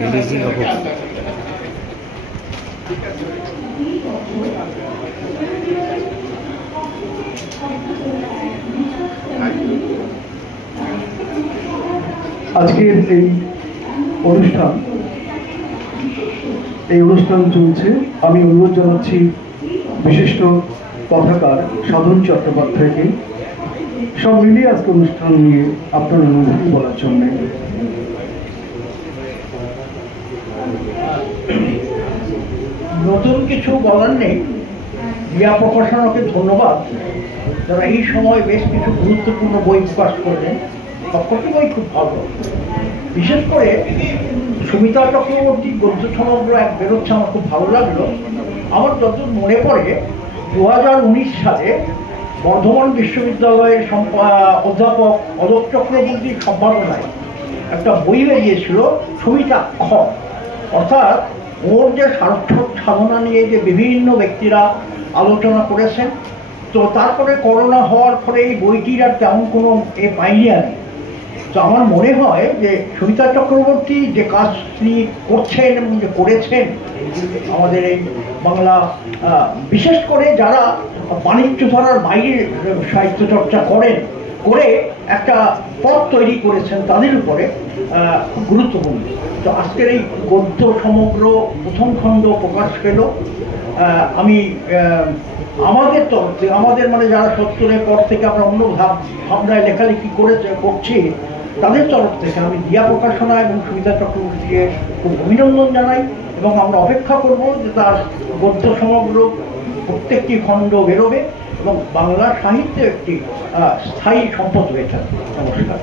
releasing a book. আজকের এই অনুষ্ঠান চলছে। আমি অনুরোধ জানাচ্ছি বিশিষ্ট কথাকার সাধন চট্টোপাধ্যায়কে সব মিলিয়ে আজকে অনুষ্ঠান নিয়ে আপনার অনুভূতি বলার জন্য। নতুন কিছু বলার নেই। রিয়া প্রকাশনাকে ধন্যবাদ, যারা এই সময় বেশ কিছু গুরুত্বপূর্ণ বই প্রকাশ করলেন। সবকটি বই খুব ভালো। বিশেষ করে সুমিতা চক্রবর্তী গদ্য সমগ্র এক বেরোচ্ছে, আমার খুব ভালো লাগলো। আমার যতদূর মনে পড়ে 2019 সালে বর্ধমান বিশ্ববিদ্যালয়ের অধ্যাপক অলোক চক্রবর্তীর সম্পাদনায় একটা বই বেরিয়েছিল সুমিতাক্ষ, অর্থাৎ ওর যে সার্থক সাধনা নিয়ে যে বিভিন্ন ব্যক্তিরা আলোচনা করেছেন। তো তারপরে করোনা হওয়ার পরে এই বইটির আর তেমন কোনো পাইনি আমি। তো আমার মনে হয় যে সুমিতা চক্রবর্তী যে কাজ তিনি করছেন এবং যে করেছেন আমাদের এই বাংলা, বিশেষ করে যারা বাণিজ্য ধারার বাইরে সাহিত্য চর্চা করে একটা পথ তৈরি করেছেন, তাদের উপরে খুব গুরুত্বপূর্ণ। তো আজকের এই গদ্য সমগ্র প্রথম খণ্ড প্রকাশ পেল। আমি আমাদের তরফ থেকে, আমাদের মানে যারা 70-এর পর থেকে আমরা অন্য ভাবনায় লেখালেখি করছি, তাদের তরফ থেকে আমি দিয়া প্রকাশনা এবং সুমিতা চক্রবর্তীকে খুব অভিনন্দন জানাই এবং আমরা অপেক্ষা করব যে তার গদ্য সমগ্র প্রত্যেকটি খণ্ড বেরোবে এবং বাংলা সাহিত্যে একটি স্থায়ী সম্পদ হয়ে থাকবে। নমস্কার।